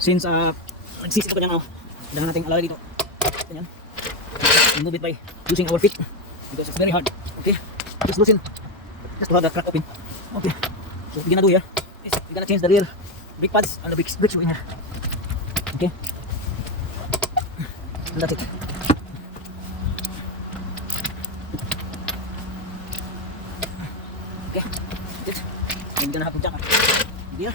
Since nagsisi ito kanyang kailangan nating alalay dito. Ganyan. Remove it by using our feet because it's very hard. Okay, just loosen just to have the crack open. Okay, so what we're gonna do here is we're gonna change the rear brake pads and the brake shoe in here. Okay, and that's it. Okay, that's it. And we're gonna have to jump here.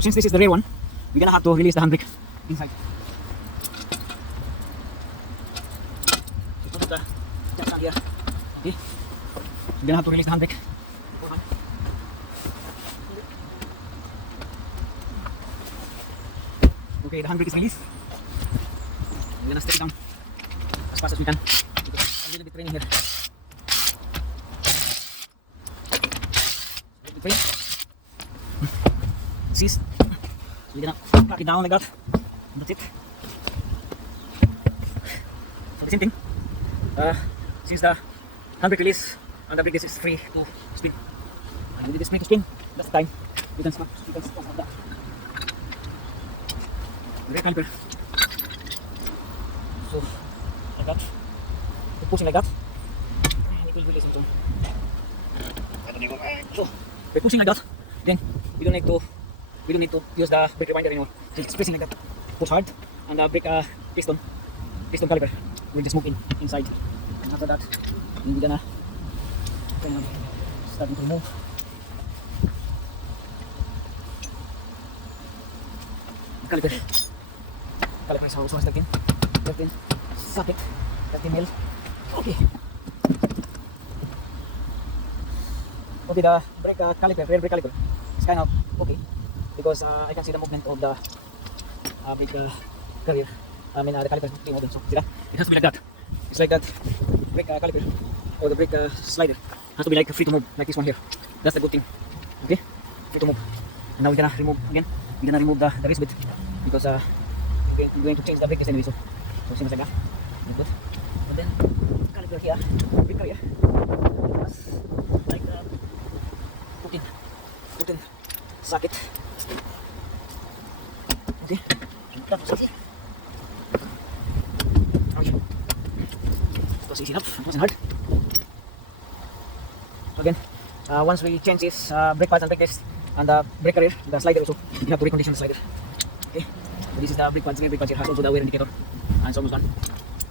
So since this is the rear one, we're gonna have to release the handbrake inside. So put the jack down here. Okay. We're gonna have to release the handbrake. Okay, the handbrake is released. We're gonna step it down as fast as we can. Because a little bit raining here. A little bit rain. Cease. So we're gonna pack it down like that. And that's it. So the same thing. Since the handbrake release and the brake disc is free to spin, and when it is free to spin, that's the time you can stop that. The rear caliper. So like that. Keep pushing like that, and it will release on its own. So by pushing like that, then we don't need to use the brake rewinder anymore. So it's pressing like that. Push hard, and the brake piston caliper will just move inside. And after that, we're gonna kind of starting to move. The caliper is also 13 socket, 13 mil. Okay. Okay, the brake caliper, rear brake caliper is kind of okay because I can see the movement of the brake carrier. I mean the caliper is moving also. See that? It has to be like that. It's like that. Brake caliper or the brake slider has to be like free to move, like this one here. That's the good thing. Okay, free to move. And now we're gonna remove again. We're gonna remove the wrist bit because we're going to change the brake anyway. So same as like that. Good. But then caliper here, brake carrier, like put in socket. Okay. That was easy. Okay. It was easy enough. It wasn't hard. Again, once we change this brake pads and brake disc and the brake carrier, the slider also, we have to recondition the slider. Okay. So this is the brake pads. Rear brake pads here has also the wear indicator, and it's almost done.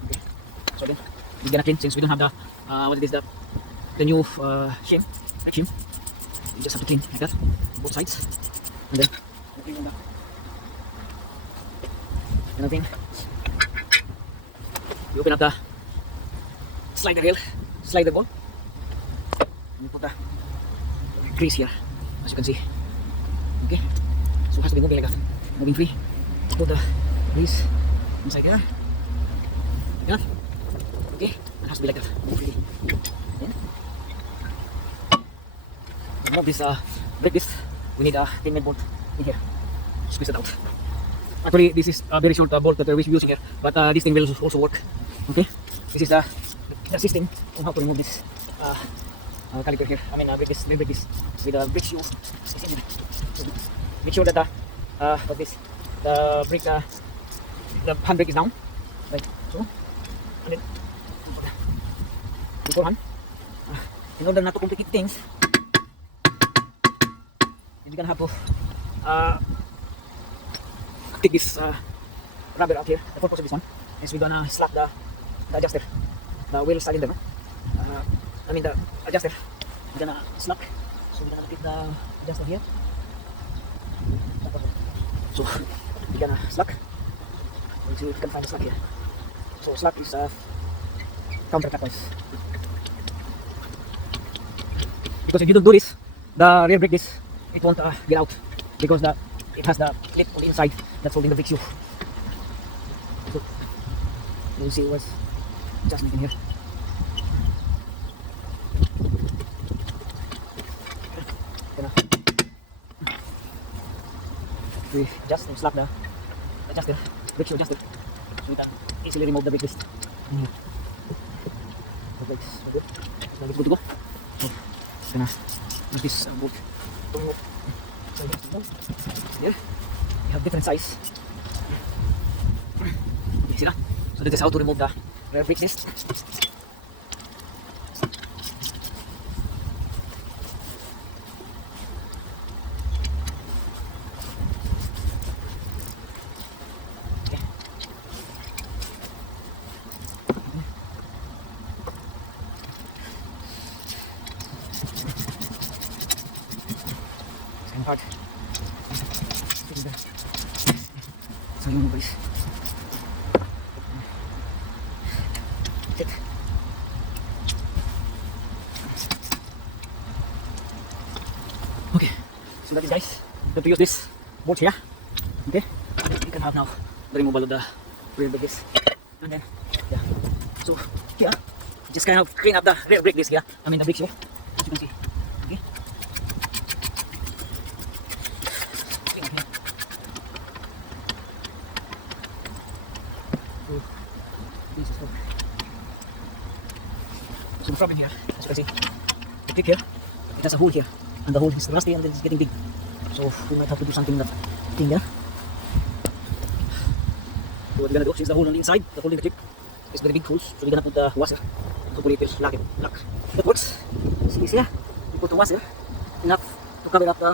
Okay. So then we're gonna clean since we don't have the what it is the new shim, neck shim. You just have to clean like that, both sides, and then clean on that. Another thing, you open up the slider rail, slider ball, and you put the grease here, as you can see. Okay, so it has to be moving like that, moving free. Put the grease inside there. Like that. Okay, it has to be like that, move freely. Then to remove this brake disc, we need a 10mm bolt in here. Squeeze it out. Actually, this is a very short bolt that we're using here, but this thing will also work. Okay, this is the system on how to remove this caliper here. I mean, brake disc with the brake shoe. So make sure that the brake, the handbrake is down, like so, and then beforehand, in order not to complicate things, you're gonna have to take this rubber out here. The purpose of this one is we're gonna slap the adjuster, the wheel cylinder. No? I mean the adjuster. We're gonna slap. So we're gonna get the adjuster here. So we're gonna slack. Let's see if we can find the slack here. So slack is counterclockwise. Because if you don't do this, the rear brake disc, it won't get out because it has the clip on the inside that's holding the brake shoe. So you'll see what's adjustment in here. We just slap the adjuster, brake shoe adjuster, so we can easily remove the brake disc in here. like so good. So now it's good to go. So just gonna use this bolt. So here we have different size. Okay, see na? So this is how to remove the rear brake disc. Second part. So yung guys. It. Okay, so that is guys. Going to use this bolt here. Okay, you can have now the removal of the rear brake disc. And then, yeah. So here, just kind of clean up the rear brake disc here. I mean the brakes here, as you can see. Okay. Clean up here. So this is good. So the problem here, as you can see, the clip here, it has a hole here, and the hole is rusty and it's getting big. So we might have to do something in that thing there. So what we're gonna do, since the hole on the inside, the hole in the clip is very big holes, so we're gonna put the washer. Hopefully it will lock it. Lock. That works. See this here? We put the washer enough to cover up the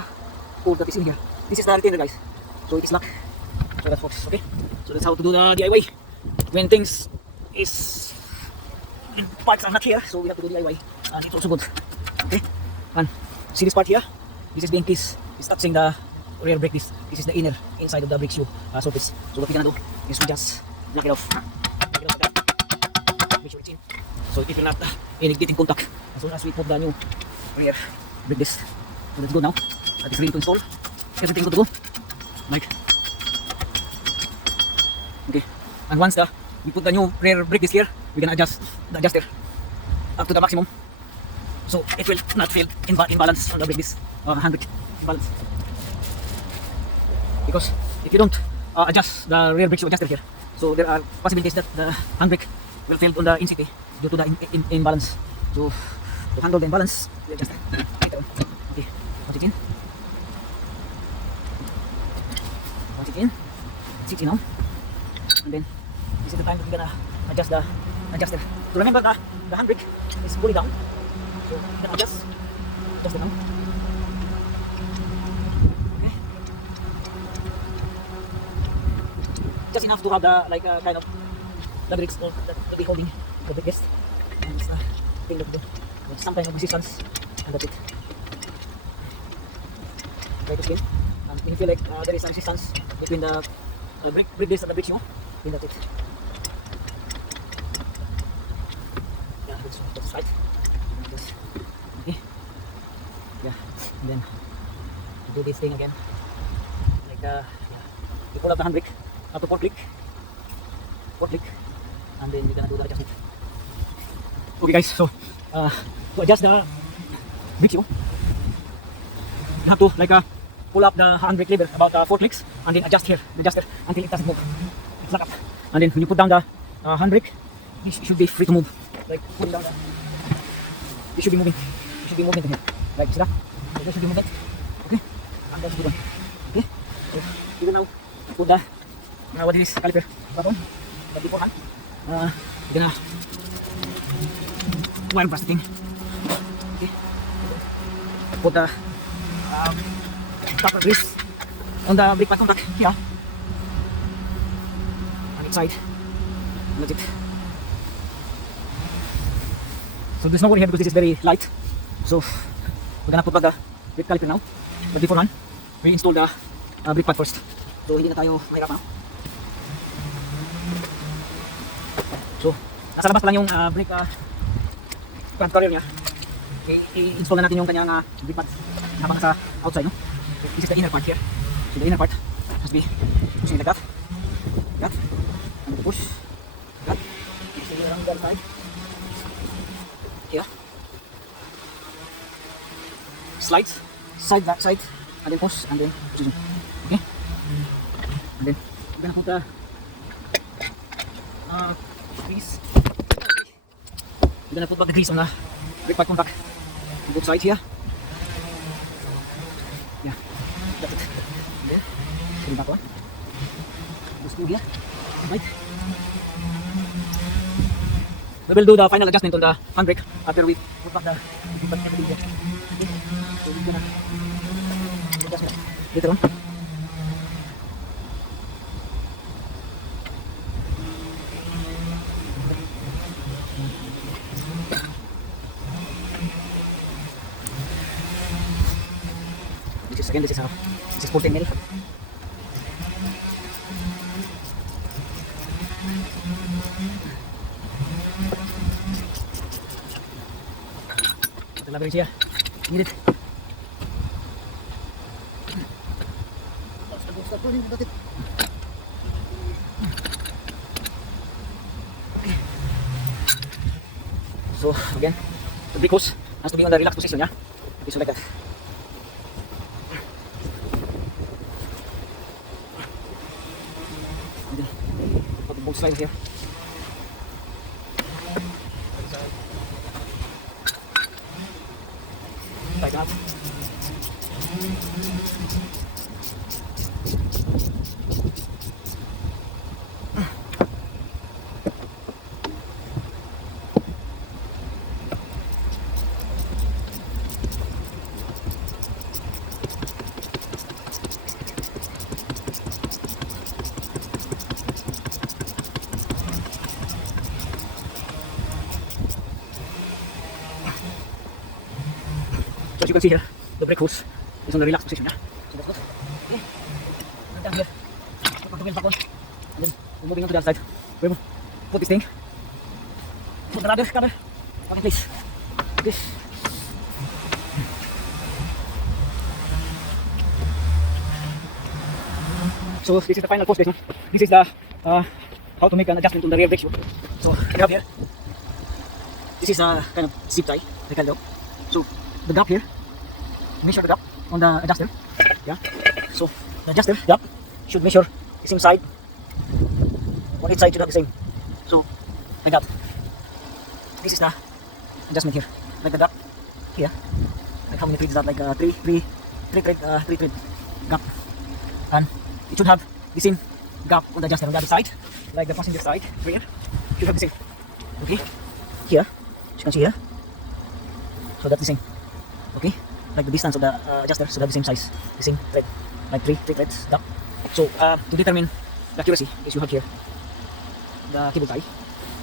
hole that is in here. This is the retainer, guys. So it is locked. So that works. Okay. So that's how to do the DIY. When things is parts are not here, so we have to do DIY, and it's also good. Okay. And see this part here? This is the piece. It's touching the rear brake disc. This is the inner inside of the brake shoe surface. So what we're gonna do is we just knock it off. Take it off like that. Make sure it's in. So it will not get in contact as soon as we put the new rear brake disc. So let's go now. That is ready to install. Everything good to go. Like. Okay. And once we put the new rear brake disc here, we can adjust the adjuster up to the maximum. So it will not feel imbalance on the brake disc, handbrake imbalance. Because if you don't adjust the rear brake shoe adjuster here, so there are possibilities that the handbrake will fail on the in-city due to the imbalance. So to handle the imbalance, we adjust it. Okay, put it in. Put it in. Sit in now. And then this is the time that we're gonna adjust the adjuster. So remember the handbrake is fully down. So you can adjust it now. Okay. Just enough to have the kind of the brakes that will be holding the brake disc. And it's the thing that will do. With some kind of resistance, and that's it. Try to spin. And when you feel like there is a resistance between the brake disc and the brake shoe, then that's it. Yeah, that's right. Okay. Yeah, and then do this thing again. Like yeah. You pull up the handbrake up to 4 click, and then you're gonna do the adjustment. Okay, guys. So to adjust the brake shoe, you have to pull up the handbrake lever about 4 clicks, and then adjust here the adjuster until it doesn't move. It's locked up, and then when you put down the handbrake, it should be free to move. Like putting down it should be moving. It should be movement in here. Like see that? So there should be movement. Okay? And that's a good one. Okay? So we will now put the what is this caliper button. But beforehand, we're gonna wire brush the thing. Okay? Put the copper grease on the brake pad contact here. On each side. And that's it. So there's no worry here because this is very light. So we're gonna put back the brake caliper now. But beforehand, we install the brake pad first. So hindi na tayo mahirap na. So nasa labas pa lang yung brake pad carrier niya. I-install na natin yung kanyang brake pad habang sa outside, no? So, this is the inner part here. So the inner part must be pushing like that. Like that. And push. Like that. Pushing around the other side. Here. Slide, back side, and then push, and then position. Okay? And then we're gonna put the grease We're gonna put back the grease on the brake pad contact on both sides here. Yeah, that's it. There. Put it back on. Those two here. Right. We will do the final adjustment on the handbrake after we put back everything here. Okay. So we're gonna adjust it later on. This is 14 mil. The leverage here, need it. So again, the brake hose has to be on the relaxed position, yeah? Okay, so like that. Put the both sides here. Tighten up. So as you can see here, the brake hose is on the relaxed position. Yeah? So that's good. Okay. Right down here. Put the wheel back on. And then we're moving on to the other side. We'll put this thing. Put the rudder cover back in place. Okay. So this is the final post placement. This is the how to make an adjustment on the rear brake shoe. So we have here. This is a kind of zip tie, like I So the gap here, measure the gap on the adjuster. Yeah. So the adjuster gap should measure the same side. On each side should have the same. So like that. This is the adjustment here. Like the gap here. Like how many threads is that? Like three thread gap. And it should have the same gap on the adjuster on the other side. Like the passenger side rear should have the same. Okay. Here, as you can see here. So that's the same. Okay, like the distance of the adjuster should have the same size, the same thread, like three threads gap. So to determine the accuracy, is you have here the cable tie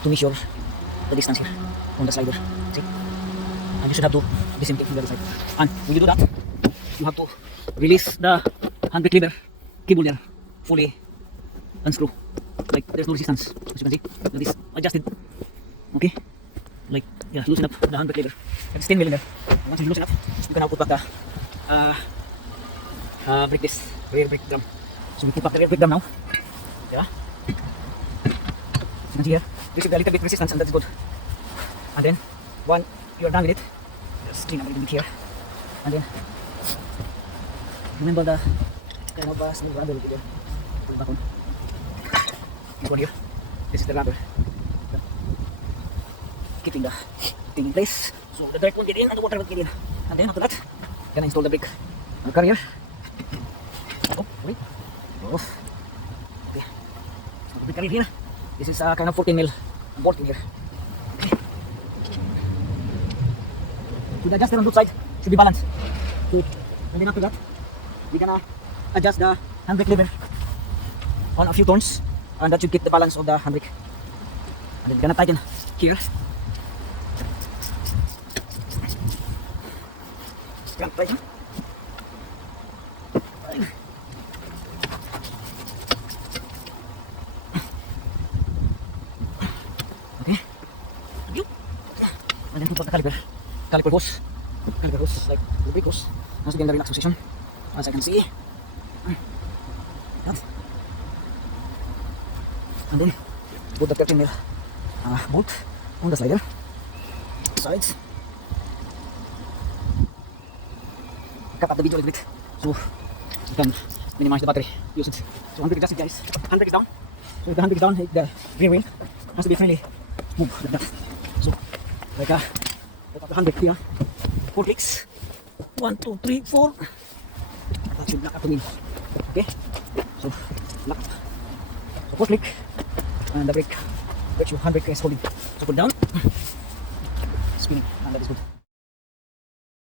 to measure the distance here on the slider. See, and you should have to the same thing on the other side. And when you do that, you have to release the handbrake lever cable there, fully unscrew. Like there's no resistance, as you can see. That is adjusted. Okay. Like, yeah, loosen up the handbrake lever. It's 10 millimeter. Once you loosen up, you can now put back the brake disc, rear brake drum. So we put back the rear brake drum now. Yeah. You can see here, this is a little bit resistance and that's good. And then, when you're done with it, just clean up a little bit here. And then, remember the kind of smooth rubber over there. Put it back on. This one here, this is the rubber. Keeping the thing in place so the dirt won't get in and the water won't get in. And then after that, gonna install the brake carrier. Oh, wait. Off. Okay. So the brake carrier here. This is kind of 14 mil bolt in here. Okay. So the adjuster on both sides should be balanced. So, and then after that, we gonna adjust the handbrake lever on a few turns, and that should get the balance of the handbrake. And then we're gonna tighten here. Right. Okay. And then put the caliper hose, like the brake hose, has to be in the relaxed position, as I can see. That. And then put the 13 mil bolt on the slider sides. Cut up the video a little bit so you can minimize the battery usage. So handbrake adjusted, guys. Handbrake is down. So if the handbrake is down, the rear wheel has to be fairly smooth like that. So like up to 100 here. 4 clicks. 1, 2, 3, 4. That should lock up to me. Okay, so lock up. So 4 click, and the brake should 100 is holding. So put down, spinning, and that is good.